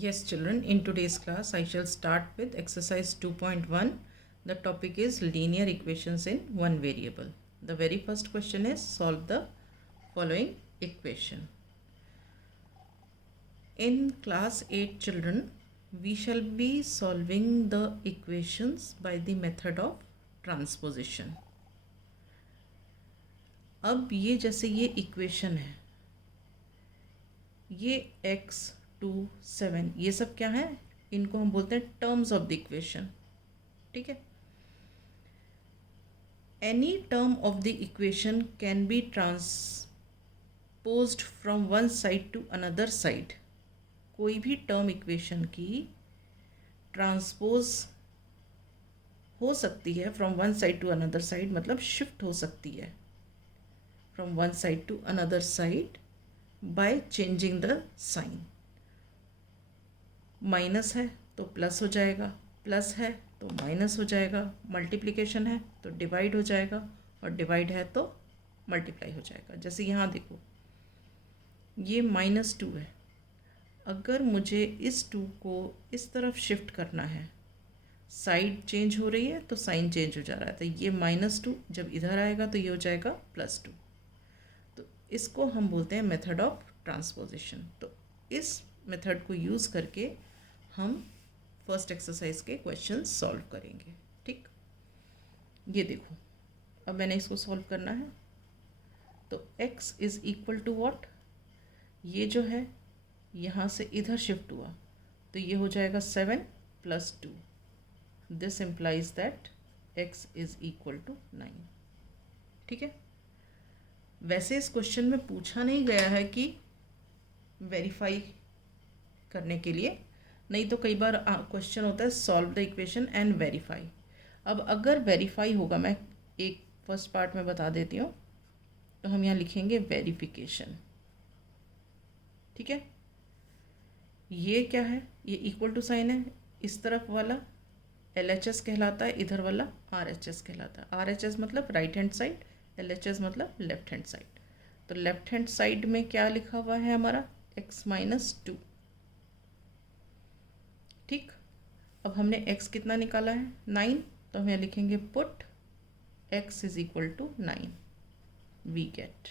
Yes, children, in today's class, I shall start with exercise 2.1. The topic is linear equations in one variable. The very first question is solve the following equation. In class 8, children, we shall be solving the equations by the method of transposition. अब ये जैसे ये equation है, ये x2 7 ये सब क्या है, इनको हम बोलते हैं टर्म्स ऑफ द इक्वेशन. ठीक है. Any term of the equation can be transposed from one side to another side. कोई भी टर्म इक्वेशन की ट्रांसपोज हो सकती है from one side to another side, मतलब शिफ्ट हो सकती है from one side to another side by changing the sign. Minus है तो प्लस हो जाएगा, प्लस है तो माइनस हो जाएगा, मल्टीप्लिकेशन है तो डिवाइड हो जाएगा, और डिवाइड है तो मल्टीप्लाई हो जाएगा. जैसे यहाँ देखो, ये -2 है. अगर मुझे इस 2 को इस तरफ शिफ्ट करना है, साइड चेंज हो रही है तो साइन चेंज हो जा रहा है, तो ये -2 जब इधर आएगा तो ये हो जाएगा +2. तो इसको हम बोलते हैं मेथड ऑफ ट्रांसपोजिशन. तो इस मेथड को यूज़ करके हम फर्स्ट एक्सरसाइज के क्वेश्चन सॉल्व करेंगे. ठीक, ये देखो, अब मैंने इसको सॉल्व करना है. तो x is equal to what, ये जो है यहाँ से इधर शिफ्ट हुआ तो ये हो जाएगा 7 + 2. This implies that x is equal to 9. ठीक है. वैसे इस क्वेश्चन में पूछा नहीं गया है कि वेरीफाई करने के लिए, नहीं तो कई बार क्वेश्चन होता है solve the equation and verify. अब अगर वेरीफाई होगा, मैं एक फर्स्ट पार्ट में बता देती हूँ, तो हम यहाँ लिखेंगे वेरिफिकेशन. ठीक है. ये क्या है, ये इक्वल टू साइन है, इस तरफ वाला LHS कहलाता है, इधर वाला RHS कहलाता है. RHS मतलब राइट हैंड साइड, LHS मतलब लेफ्ट हैंड साइड. तो लेफ्ट हैंड साइड में क्या लिखा हुआ है हमारा, x - 2. ठीक. अब हमने x कितना निकाला है, 9, तो हम यहाँ लिखेंगे put x is equal to 9. We get,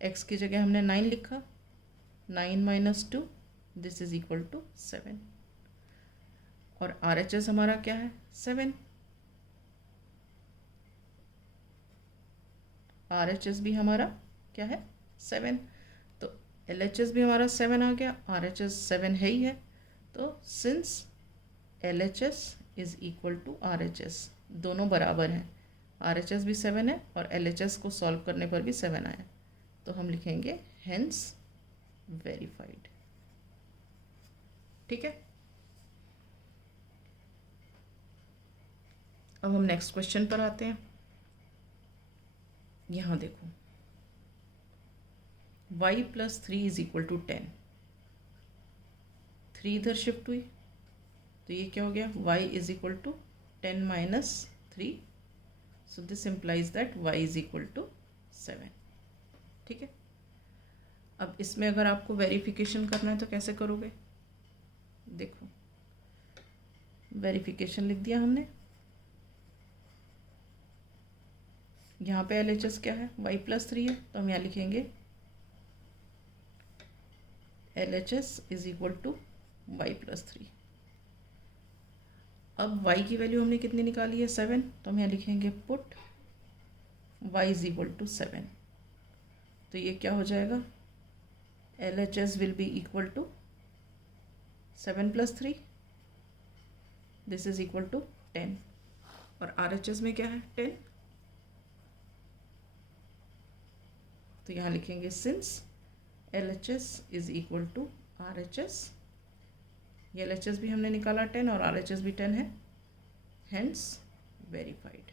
x की जगह हमने 9 लिखा, 9 - 2, दिस इज़ इक्वल टू 7. और RHS हमारा क्या है, 7. RHS भी हमारा क्या है, 7. तो LHS भी हमारा 7 आ गया, RHS 7 है ही है. तो since LHS is equal to RHS, दोनों बराबर हैं, RHS भी 7 है और LHS को सॉल्व करने पर भी 7 आया, तो हम लिखेंगे हेंस वेरीफाइड. ठीक है. अब हम नेक्स्ट क्वेश्चन पर आते हैं. यहाँ देखो, y + 3 इज़ इक्वल टू 10. 3 इधर शिफ्ट हुई तो ये क्या हो गया, y is equal to 10 - 3. So this implies that y is equal to 7. ठीक है. अब इसमें अगर आपको वेरिफिकेशन करना है तो कैसे करोगे, देखो, वेरिफिकेशन लिख दिया हमने. यहाँ पे LHS क्या है, y + 3 है, तो हम यहाँ लिखेंगे LHS is equal to y + 3. अब y की वैल्यू हमने कितनी निकाली है, 7, तो हम यहाँ लिखेंगे put y is equal to 7. तो ये क्या हो जाएगा, LHS will be equal to 7 + 3, this is equal to 10. और RHS में क्या है, 10. तो यहाँ लिखेंगे since LHS is equal to RHS, ये LHS भी हमने निकाला 10 और RHS भी 10 है, हेंस वेरीफाइड.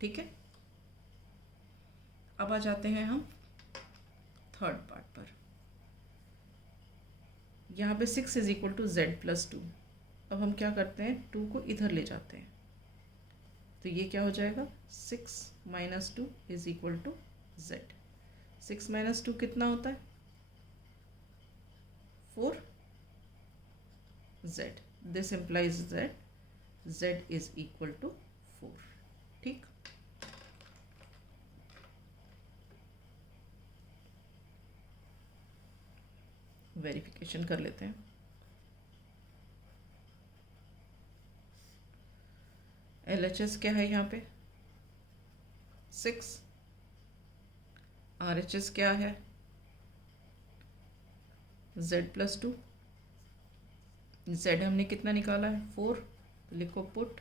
ठीक है. अब आ जाते हैं हम थर्ड पार्ट पर. यहाँ पे 6 इज़ इक्वल टू Z + 2. अब हम क्या करते हैं, 2 को इधर ले जाते हैं, तो ये क्या हो जाएगा, 6 - 2 इज़ इक्वल टू Z. 6 - 2 कितना होता है, 4 z. This implies that z is equal to 4. ठीक, वेरिफिकेशन कर लेते हैं. LHS क्या है यहाँ पे 6. RHS क्या है z प्लस 2. z हमने कितना निकाला है 4, तो लिखो put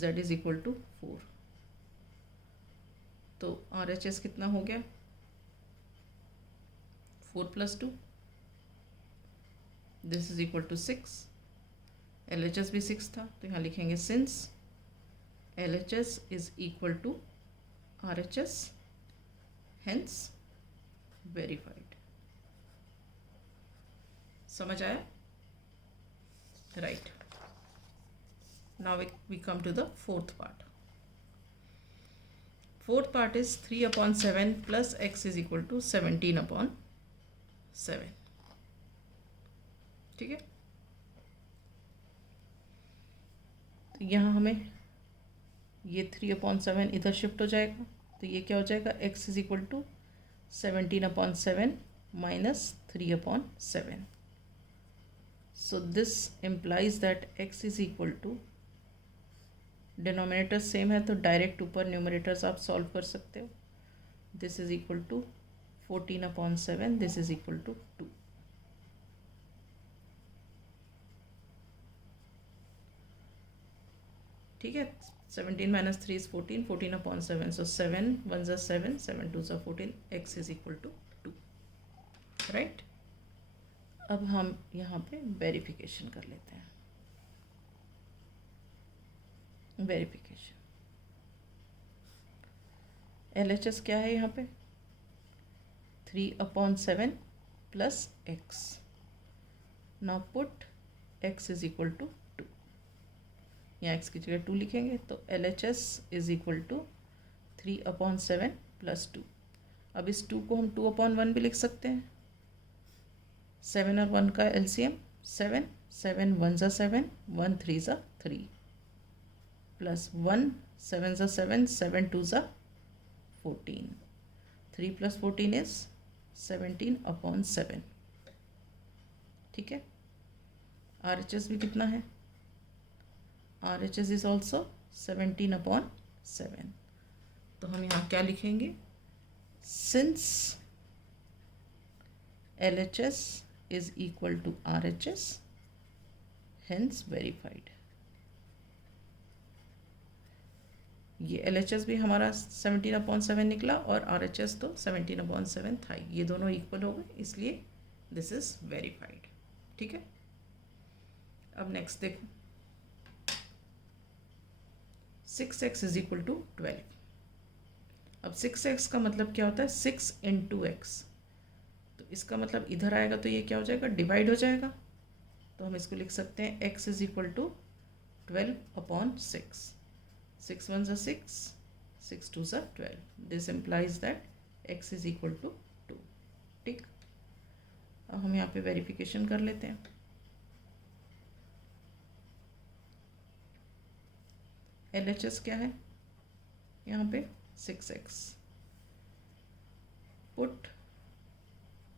z is equal to 4. तो RHS कितना हो गया 4 plus 2, this is equal to 6. LHS भी 6 था, तो यहाँ लिखेंगे since LHS is equal to RHS, hence verified. समझ आया? Right. Now we come to the fourth part. Fourth part is 3 upon 7 plus x is equal to 17 upon 7. ठीक है, तो यहाँ हमें ये 3/7 इधर शिफ्ट हो जाएगा, तो ये क्या हो जाएगा x is equal to 17/7 minus 3/7. So this implies that x is equal to, denominator same है तो डायरेक्ट ऊपर न्यूमरेटर्स आप सॉल्व कर सकते हो. This is equal to 14/7, this is equal to 2. ठीक है, 17 minus 3 is 14, 14/7, so 7 1s are 7, 7 2s are 14, x is equal to 2. Right, अब हम यहाँ पे वेरिफिकेशन कर लेते हैं. वेरिफिकेशन LHS क्या है यहाँ पे 3/7 plus x. Now put x is equal to 2. यहाँ x की जगह 2 लिखेंगे, तो LHS is equal to 3/7 plus 2. अब इस 2 को हम 2/1 भी लिख सकते हैं. 7 और 1 का LCM 7, 7 1s are 7, 1 3s are 3, plus 1 7s are 7, 7 2s are 14. 3 plus 14 is 17/7. ठीक है, RHS भी कितना है RHS is also 17/7. तो हम यहाँ क्या लिखेंगे since LHS is equal to RHS, hence verified. ये LHS भी हमारा 17/7 निकला और RHS तो 17/7 था. ये दोनों इक्वल हो गए, इसलिए दिस इज वेरीफाइड. ठीक है, अब नेक्स्ट देखो 6x इज इक्वल टू 12. अब 6x का मतलब क्या होता है 6 into x, तो इसका मतलब इधर आएगा तो ये क्या हो जाएगा डिवाइड हो जाएगा. तो हम इसको लिख सकते हैं x is equal to 12/6. 6 1s are 6, 6 2s are 12. This implies that x is equal to 2. ठीक, अब हम यहाँ पे वेरिफिकेशन कर लेते हैं. LHS क्या है यहाँ पे 6x. Put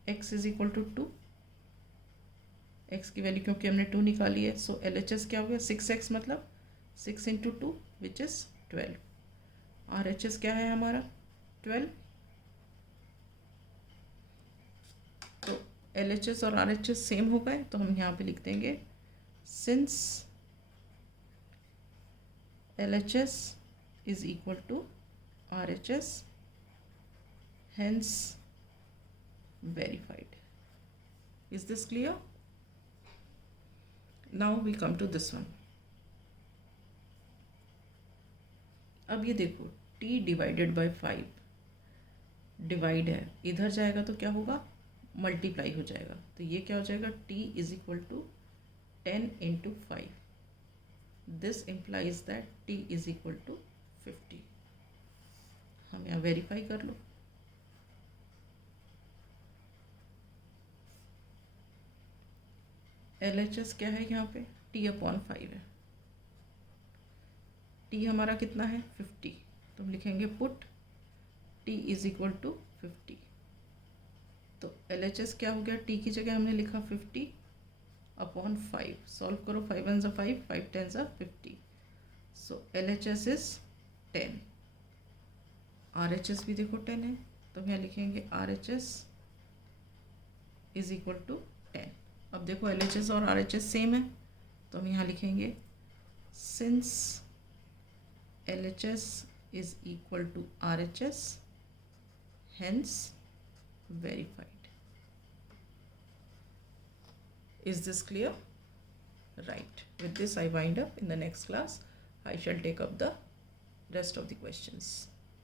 x is equal to 2. x की वैल्यू क्योंकि हमने 2 निकाली है, सो LHS क्या हो गया 6x मतलब 6 into 2 विच इज 12. RHS क्या है हमारा 12. तो LHS और RHS सेम हो गए, तो हम यहाँ पे लिख देंगे since LHS is equal to RHS, hence verified. Is this clear? Now we come to this one. अब ये देखो t डिवाइडेड बाय 5 डिवाइड है, इधर जाएगा तो क्या होगा मल्टीप्लाई हो जाएगा. तो ये क्या हो जाएगा t is equal to 10 into 5. This implies that t is equal to 50. हम यहाँ वेरीफाई कर लो. LHS क्या है यहाँ पे, T/5 है। T हमारा कितना है 50, तो हम लिखेंगे put T is equal to 50। तो LHS क्या हो गया, T की जगह हमने लिखा 50/5। सॉल्व करो, 5 1 ज़ा 5, 5 10 ज़ा 50। सो LHS इज 10। RHS भी देखो 10 है, तो हम यहाँ लिखेंगे RHS इज इक्वल टू 10। अब देखो LHS और RHS सेम है, तो हम यहाँ लिखेंगे since LHS is equal to RHS, hence verified. Is this clear? Right. With this I wind up. In the next class I shall take up the rest of the questions.